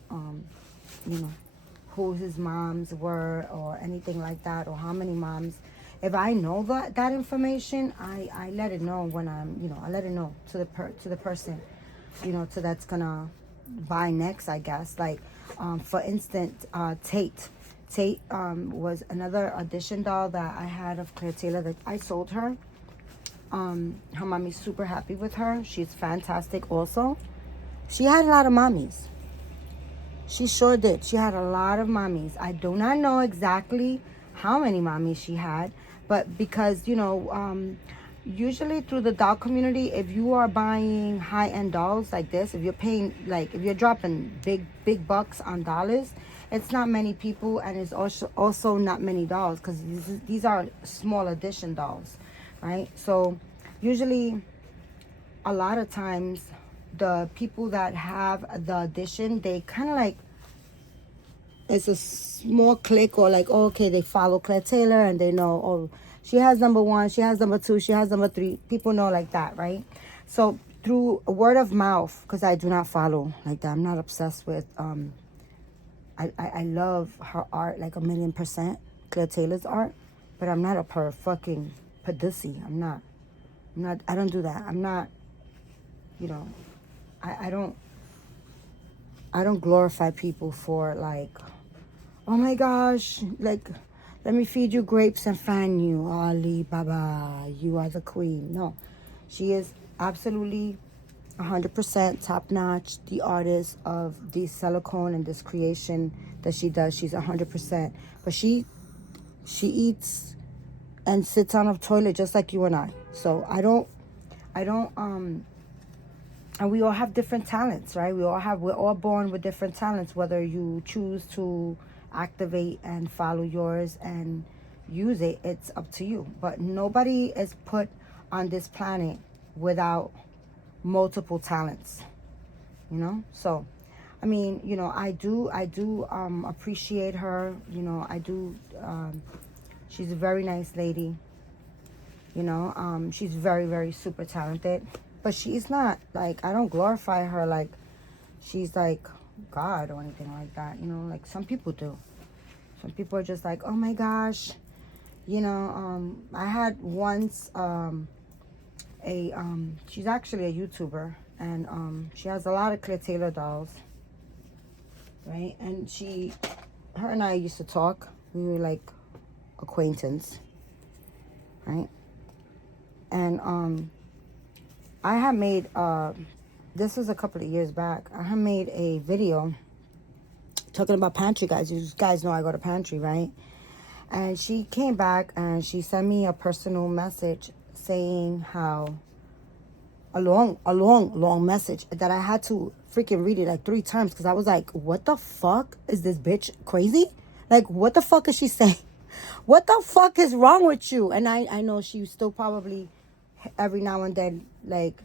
who his moms were or anything like that, or how many moms. If I know that information, I let it know when I let it know to the person, so that's gonna buy next, I guess. Like, for instance, Tate. Tate was another audition doll that I had of Claire Taylor that I sold her. Her mommy's super happy with her. She's fantastic also. She had a lot of mommies. She sure did. She had a lot of mommies. I do not know exactly how many mommies she had, but because, you know, usually through the doll community, if you are buying high-end dolls like this, if you're paying, like, if you're dropping big bucks on dollars, it's not many people, and it's also not many dolls, because these are small edition dolls, right? So usually a lot of times the people that have the edition, they kind of like, it's a small clique, or like, oh, okay, they follow Claire Taylor and they know, oh, she has number 1, she has number 2, she has number 3. People know like that, right? So through word of mouth, because I do not follow like that. I'm not obsessed with, I love her art like 1,000,000%, Claire Taylor's art, but I'm not a fucking pussy. I'm not, I don't do that. I'm not, you know, I don't glorify people for like, oh my gosh, like, let me feed you grapes and fan you, Ali Baba, you are the queen. No, she is absolutely 100% top notch, the artist of this silicone and this creation that she does. She's 100%, but she eats and sits on a toilet just like you and I. So I don't and we all have different talents, right? We're all born with different talents, whether you choose to activate and follow yours and use it, it's up to you. But nobody is put on this planet without multiple talents, you know? So, I mean, you know, I do appreciate her, you know, I do, she's a very nice lady, you know, she's very, very super talented. But she's not, like, I don't glorify her like she's, like, God or anything like that, you know? Like, some people do. Some people are just like, oh, my gosh. You know, I had once she's actually a YouTuber. And she has a lot of Claire Taylor dolls. Right? And her and I used to talk. We were, like, acquaintance. Right? And, I had made, this was a couple of years back, I had made a video talking about pantry, guys. You guys know I go to pantry, right? And she came back and she sent me a personal message saying how, a long message that I had to freaking read it like 3 times, because I was like, what the fuck? Is this bitch crazy? Like, what the fuck is she saying? What the fuck is wrong with you? And I know she still probably every now and then, like,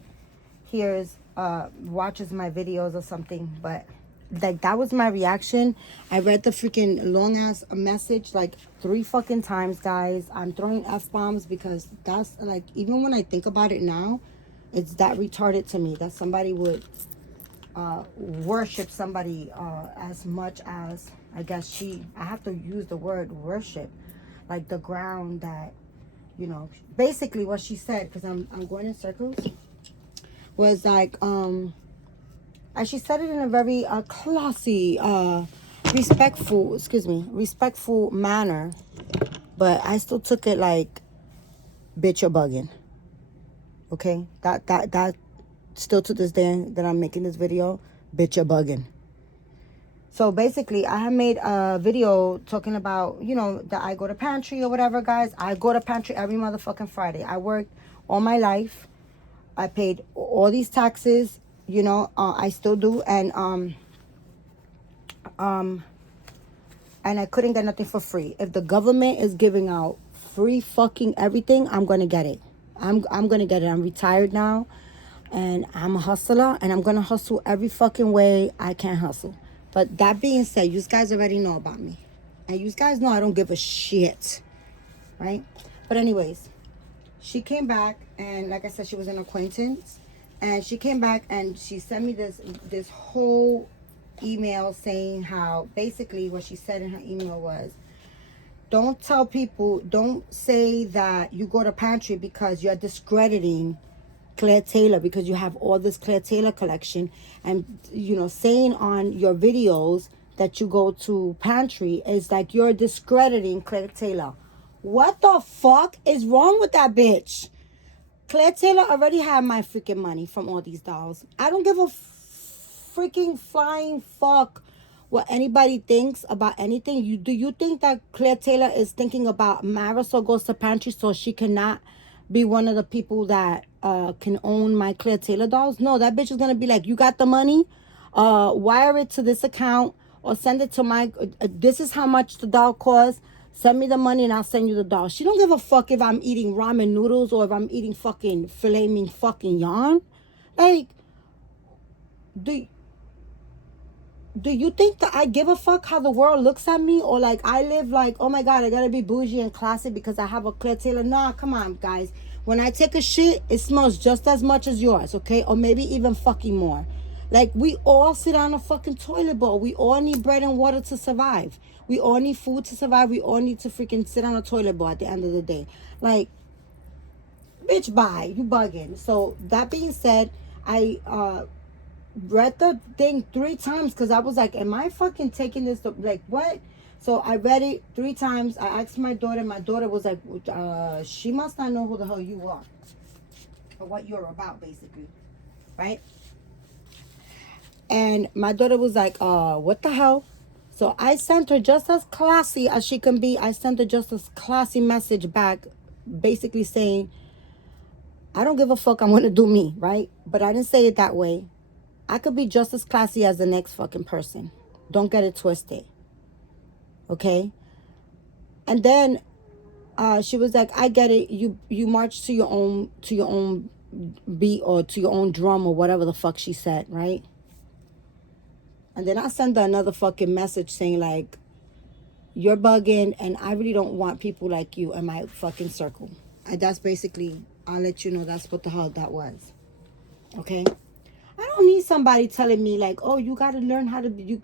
watches my videos or something, but like, that was my reaction. I read the freaking long ass message like 3 fucking times, guys. I'm throwing F-bombs because that's, like, even when I think about it now, it's that retarded to me that somebody would worship somebody as much as, I guess I have to use the word worship, like the ground that, you know, basically what she said, because I'm going in circles, was like, and she said it in a very classy, respectful manner, but I still took it like, bitch, you're bugging. Okay, that still to this day that I'm making this video, bitch, you're bugging. So basically, I have made a video talking about, you know, that I go to pantry or whatever, guys. I go to pantry every motherfucking Friday. I worked all my life. I paid all these taxes, you know, I still do. And I couldn't get nothing for free. If the government is giving out free fucking everything, I'm going to get it. I'm going to get it. I'm retired now. And I'm a hustler. And I'm going to hustle every fucking way I can hustle. But that being said, you guys already know about me. And you guys know I don't give a shit. Right? But anyways, she came back. And like I said, she was an acquaintance. And she came back and she sent me this whole email saying how, basically what she said in her email was, don't tell people, don't say that you go to pantry because you're discrediting Claire Taylor, because you have all this Claire Taylor collection, and, you know, saying on your videos that you go to pantry is like you're discrediting Claire Taylor. What the fuck is wrong with that bitch? Claire Taylor already had my freaking money from all these dolls. I don't give a freaking flying fuck what anybody thinks about anything. Do you think that Claire Taylor is thinking about Marisol goes to pantry so she cannot be one of the people that can own my Claire Taylor dolls? No, that bitch is gonna be like, you got the money, wire it to this account or send it to my this is how much the doll costs. Send me the money and I'll send you the doll. She don't give a fuck if I'm eating ramen noodles or if I'm eating fucking filet mignon fucking yarn. Like, do you think that I give a fuck how the world looks at me? Or like I live like, oh my God, I gotta be bougie and classy because I have a Claire Taylor? Nah, come on, guys. When I take a shit, it smells just as much as yours, okay? Or maybe even fucking more. Like, we all sit on a fucking toilet bowl. We all need bread and water to survive. We all need food to survive. We all need to freaking sit on a toilet bowl at the end of the day. Like, bitch, bye. You bugging. So, that being said, I read the thing 3 times because I was like, am I fucking taking this? Like, what? So, I read it 3 times. I asked my daughter. My daughter was like, she must not know who the hell you are or what you're about, basically. Right? And my daughter was like, what the hell? So I sent her just as classy as she can be. I sent her just as classy message back, basically saying, I don't give a fuck, I'm going to do me, right? But I didn't say it that way. I could be just as classy as the next fucking person. Don't get it twisted. Okay? And then she was like, I get it. You march to your own beat or to your own drum or whatever the fuck she said, right? And then I send her another fucking message saying like, you're bugging and I really don't want people like you in my fucking circle. And that's basically, I'll let you know that's what the hell that was. Okay? I don't need somebody telling me like, oh, you got to learn how to be, you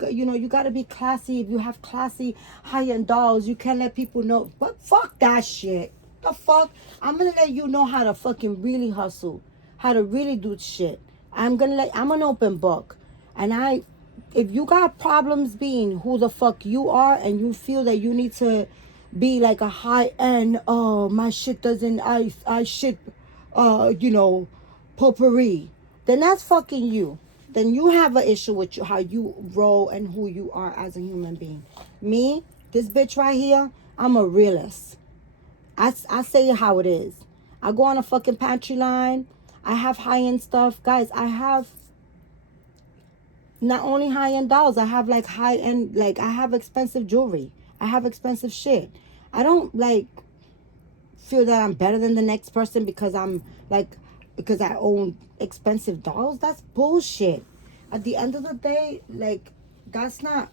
got to be classy. If you have classy high-end dolls, you can't let people know. But fuck that shit. The fuck? I'm going to let you know how to fucking really hustle. How to really do shit. I'm an open book. And if you got problems being who the fuck you are and you feel that you need to be like a high-end, oh, my shit doesn't, I shit, potpourri, then that's fucking you. Then you have an issue with how you roll and who you are as a human being. Me, this bitch right here, I'm a realist. I say it how it is. I go on a fucking pantry line. I have high-end stuff. Guys, I have not only high-end dolls, I have like high-end, like I have expensive jewelry. I have expensive shit. I don't like feel that I'm better than the next person because because I own expensive dolls. That's bullshit. At the end of the day, like that's not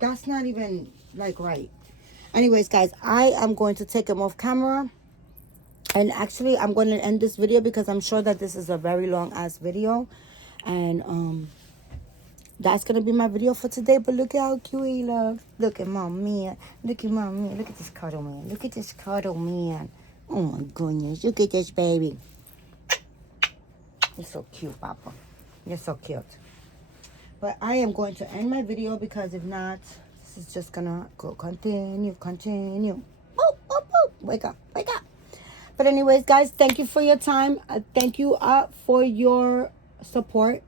even like right. Anyways, guys, I am going to take him off camera. And actually, I'm going to end this video because I'm sure that this is a very long ass video. And that's going to be my video for today. But look at how cute he looks. Look at mommy. Look at mommy. Look at this cuddle man. Look at this cuddle man. Oh my goodness. Look at this baby. You're so cute, Papa. You're so cute. But I am going to end my video because if not, this is just going to go continue. Oh, oh, oh. Wake up. But anyways, guys, thank you for your time. Thank you for your support.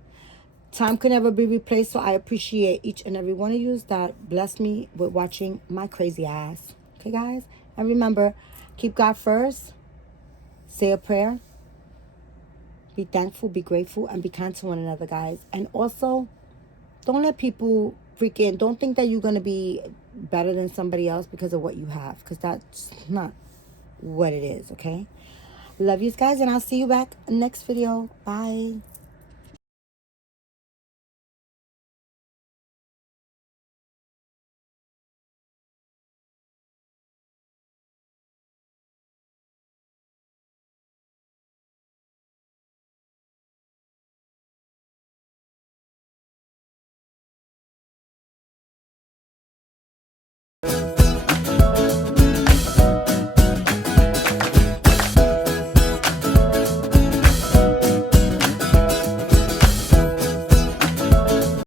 Time can never be replaced, so I appreciate each and every one of you that blessed me with watching my crazy ass. Okay, guys? And remember, keep God first. Say a prayer. Be thankful, be grateful, and be kind to one another, guys. And also, don't let people don't think that you're going to be better than somebody else because of what you have. Because that's not what it is, okay? Love you guys, and I'll see you back next video. Bye.